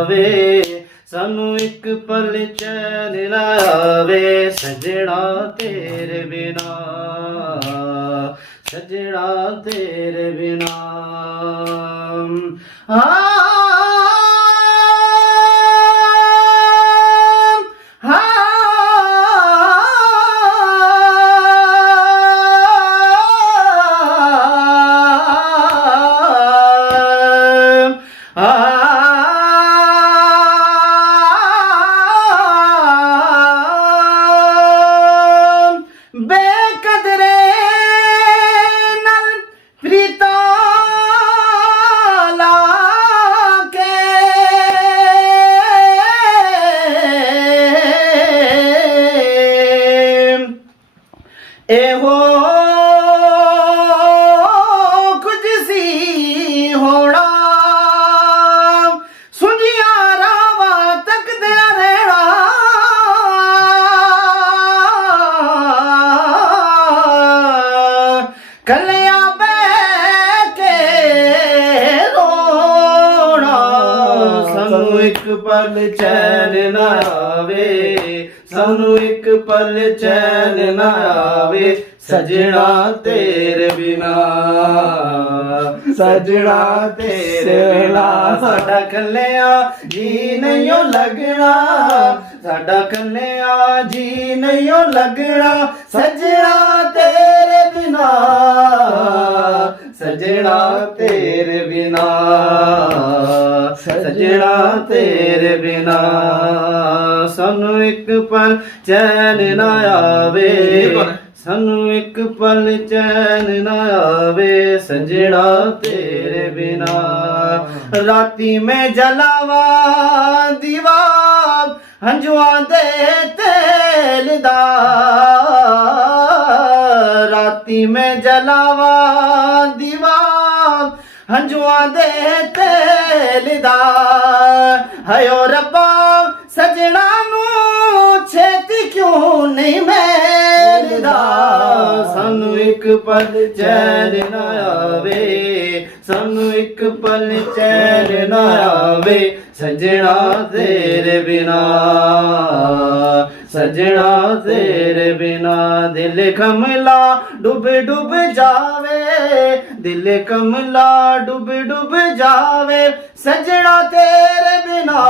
ਆਵੇ ਸਾਨੂੰ ਇੱਕ ਪਲ ਚੈਨ ਨਾ ਆਵੇ ਸਜਣਾ ਤੇਰੇ ਬਿਨਾ ਸਜਣਾ ਤੇਰੇ ਬਿਨਾ बेकदरे नल प्रीता लाके एहो कुछ सी होना सुनिया रावा तक दे रहना कलिया बैके रोना सानू एक पल चैन ना आवे सानू एक पल चैन ना आवे सजना तेरे बिना सजना तेरे बिना साडा कलिया जी नहीं लगना साडा कलिया जी नहीं लगना सजना तेरे बिना सजना तेरे बिना सजना तेरे बिना सानू एक पल चैन ना आवे सानू एक पल चैन ना आवे सजना तेरे बिना राती में जलावा दीवार हंजुआ दे तेल दा राती में जलावा दीवार हंजुआ दे तेल दा हयो रब्बा सजना नू छेती क्यों नहीं मिलदा सानू एक पल चैन ना आवे सानू एक पल चैन ना आवे सजना तेरे बिना सजना तेरे बिना दिल कमला डूब डूब जावे दिल कमला डूब डूब जावे सजना तेरे बिना